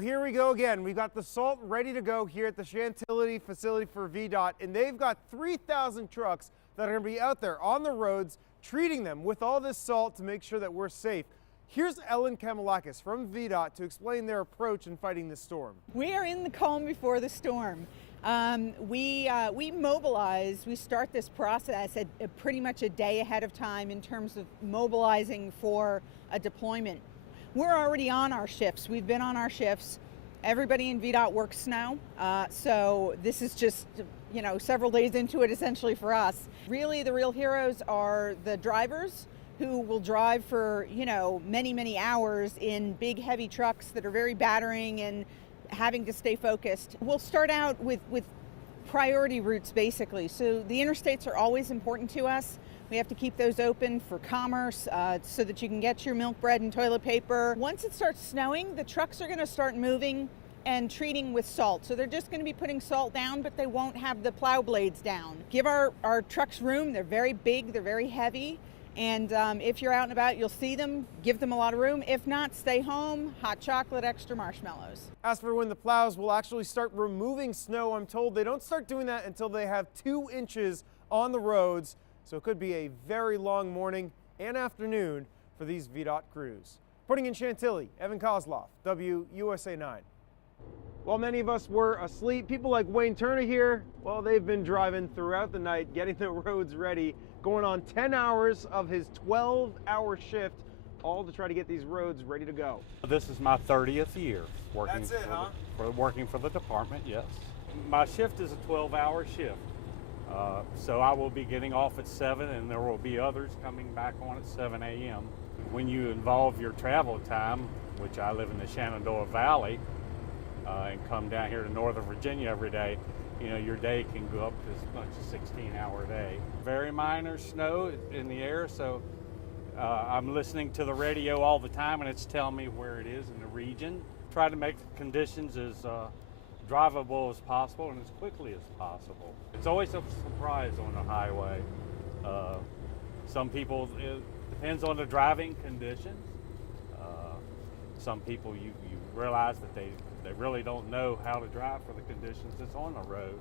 Well, here we go again. We've got the salt ready to go here at the Chantilly facility for VDOT, and they've got 3,000 trucks that are going to be out there on the roads treating them with all this salt to make sure that we're safe. Here's Ellen Kamalakis from VDOT to explain their approach in fighting this storm. We are in the calm before the storm. We mobilize, we start this process at pretty much a day ahead of time in terms of mobilizing for a deployment. We're already on our shifts. We've been on our shifts. Everybody in VDOT works snow, so this is just, several days into it essentially for us. Really, the real heroes are the drivers who will drive for, many, many hours in big, heavy trucks that are very battering and having to stay focused. We'll start out with priority routes, basically. So the interstates are always important to us. We have to keep those open for commerce so that you can get your milk, bread, and toilet paper. Once it starts snowing, the trucks are going to start moving and treating with salt. So they're just going to be putting salt down, but they won't have the plow blades down. Give our trucks room. They're very big. They're very heavy. And if you're out and about, you'll see them. Give them a lot of room. If not, stay home. Hot chocolate, extra marshmallows. As for when the plows will actually start removing snow, I'm told they don't start doing that until they have 2 inches on the roads. So it could be a very long morning and afternoon for these VDOT crews. Reporting in Chantilly, Evan Koslof, WUSA 9. While many of us were asleep, people like Wayne Turner here, well, they've been driving throughout the night, getting the roads ready, going on 10 hours of his 12-hour shift, all to try to get these roads ready to go. This is my 30th year working. That's it, working for the department, yes. My shift is a 12-hour shift. So I will be getting off at 7, and there will be others coming back on at 7 a.m. When you involve your travel time, which I live in the Shenandoah Valley, and come down here to Northern Virginia every day, your day can go up to as much as a 16-hour day. Very minor snow in the air, so I'm listening to the radio all the time, and it's telling me where it is in the region. Try to make the conditions as drivable as possible and as quickly as possible. It's always a surprise on the highway. Some people, it depends on the driving conditions. Some people, you realize that they really don't know how to drive for the conditions that's on the road.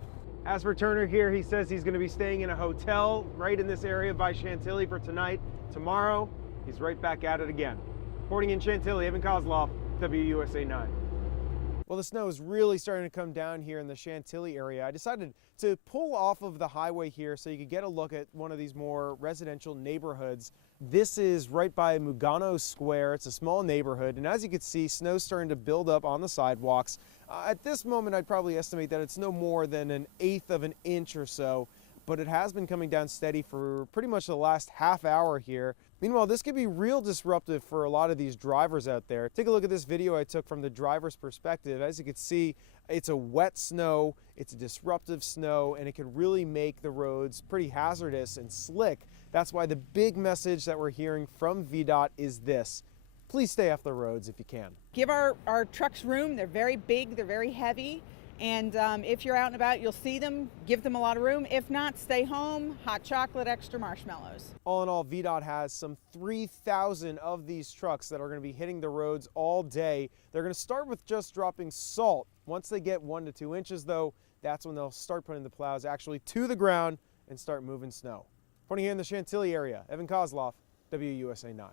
As for Turner here, he says he's going to be staying in a hotel right in this area by Chantilly for tonight. Tomorrow, he's right back at it again. Reporting in Chantilly, Evan Koslof, WUSA 9. Well, the snow is really starting to come down here in the Chantilly area. I decided to pull off of the highway here so you could get a look at one of these more residential neighborhoods. This is right by Mugano Square. It's a small neighborhood, and as you can see, snow's starting to build up on the sidewalks. At this moment, I'd probably estimate that it's no more than 1/8 of an inch or so, but it has been coming down steady for pretty much the last half hour here. Meanwhile, this could be real disruptive for a lot of these drivers out there. Take a look at this video I took from the driver's perspective. As you can see, it's a wet snow, it's a disruptive snow, and it could really make the roads pretty hazardous and slick. That's why the big message that we're hearing from VDOT is this: please stay off the roads if you can. Give our trucks room. They're very big, they're very heavy. And if you're out and about, you'll see them. Give them a lot of room. If not, stay home. Hot chocolate, extra marshmallows. All in all, VDOT has some 3,000 of these trucks that are going to be hitting the roads all day. They're going to start with just dropping salt. Once they get 1 to 2 inches, though, that's when they'll start putting the plows actually to the ground and start moving snow. Reporting here in the Chantilly area, Evan Koslof, WUSA 9.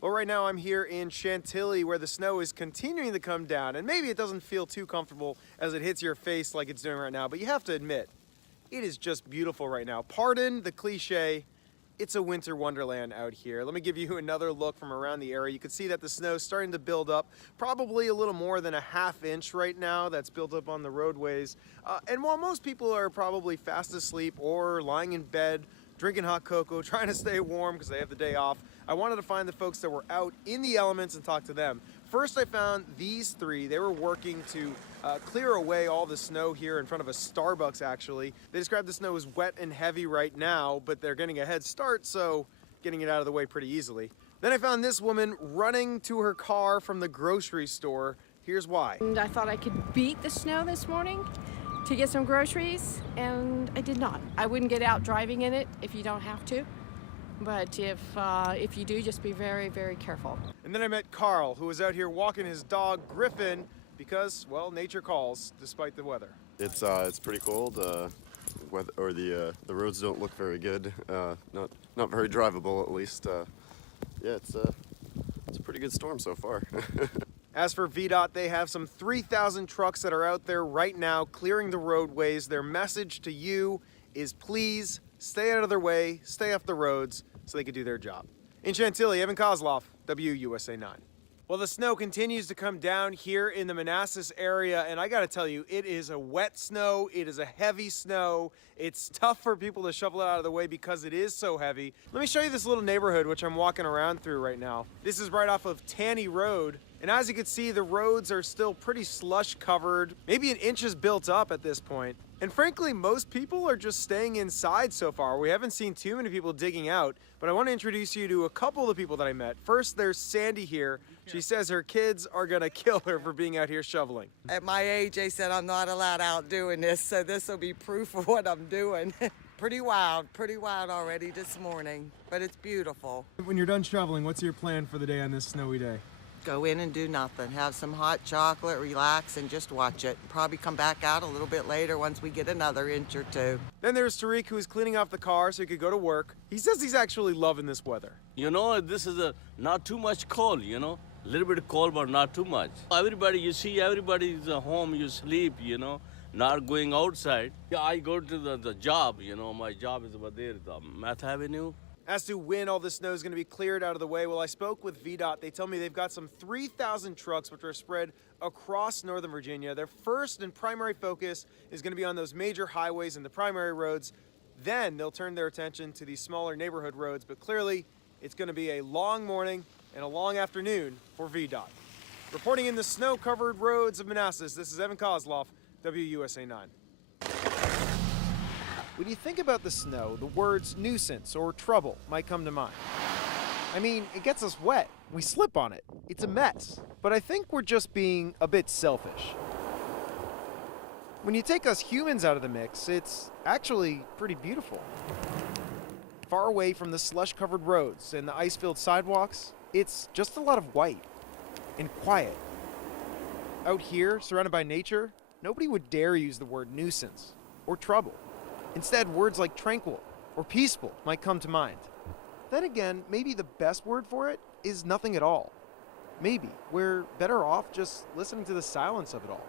Well, right now I'm here in Chantilly where the snow is continuing to come down, and maybe it doesn't feel too comfortable as it hits your face like it's doing right now, but you have to admit, it is just beautiful right now. Pardon the cliche, it's a winter wonderland out here. Let me give you another look from around the area. You can see that the snow is starting to build up, probably a little more than a ½ inch right now that's built up on the roadways. And while most people are probably fast asleep or lying in bed, drinking hot cocoa, trying to stay warm because they have the day off, I wanted to find the folks that were out in the elements and talk to them. First, I found these three. They were working to clear away all the snow here in front of a Starbucks, actually. They described the snow as wet and heavy right now, but they're getting a head start, so getting it out of the way pretty easily. Then I found this woman running to her car from the grocery store. Here's why. And I thought I could beat the snow this morning to get some groceries, and I did not. I wouldn't get out driving in it if you don't have to. But if you do, just be very, very careful. And then I met Carl, who was out here walking his dog Griffin because, well, nature calls despite the weather. It's pretty cold. The roads don't look very good. Not very drivable, at least. Yeah, it's a pretty good storm so far. As for VDOT, they have some 3,000 trucks that are out there right now clearing the roadways. Their message to you is please stay out of their way, stay off the roads so they can do their job. In Chantilly, Evan Koslof, WUSA 9. Well, the snow continues to come down here in the Manassas area, and I gotta tell you, it is a wet snow, it is a heavy snow. It's tough for people to shovel it out of the way because it is so heavy. Let me show you this little neighborhood which I'm walking around through right now. This is right off of Tanny Road, and as you can see, the roads are still pretty slush covered, maybe an inch is built up at this point. And frankly, most people are just staying inside so far. We haven't seen too many people digging out, but I want to introduce you to a couple of the people that I met. First, there's Sandy here. She says her kids are gonna kill her for being out here shoveling. At my age, they said I'm not allowed out doing this, so this will be proof of what I'm doing. Pretty wild already this morning, but it's beautiful. When you're done shoveling, what's your plan for the day on this snowy day? Go in and do nothing. Have some hot chocolate, relax, and just watch it. Probably come back out a little bit later once we get another inch or two. Then there's Tariq, who's cleaning off the car so he could go to work. He says he's actually loving this weather. You know, this is not too much cold, you know. A little bit cold, but not too much. Everybody, you see, everybody's home, you sleep, you know, not going outside. Yeah, I go to the job, you know, my job is over there, the Math Avenue. As to when all this snow is going to be cleared out of the way, well, I spoke with VDOT. They tell me they've got some 3,000 trucks which are spread across Northern Virginia. Their first and primary focus is going to be on those major highways and the primary roads. Then they'll turn their attention to these smaller neighborhood roads, but clearly it's going to be a long morning and a long afternoon for VDOT. Reporting in the snow-covered roads of Manassas, this is Evan Koslof, WUSA 9. When you think about the snow, the words nuisance or trouble might come to mind. I mean, it gets us wet. We slip on it. It's a mess. But I think we're just being a bit selfish. When you take us humans out of the mix, it's actually pretty beautiful. Far away from the slush-covered roads and the ice-filled sidewalks, it's just a lot of white and quiet. Out here, surrounded by nature, nobody would dare use the word nuisance or trouble. Instead, words like tranquil or peaceful might come to mind. Then again, maybe the best word for it is nothing at all. Maybe we're better off just listening to the silence of it all.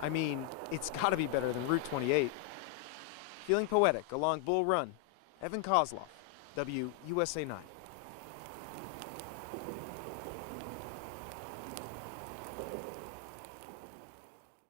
I mean, it's gotta be better than Route 28. Feeling poetic along Bull Run, Evan Koslof, WUSA 9.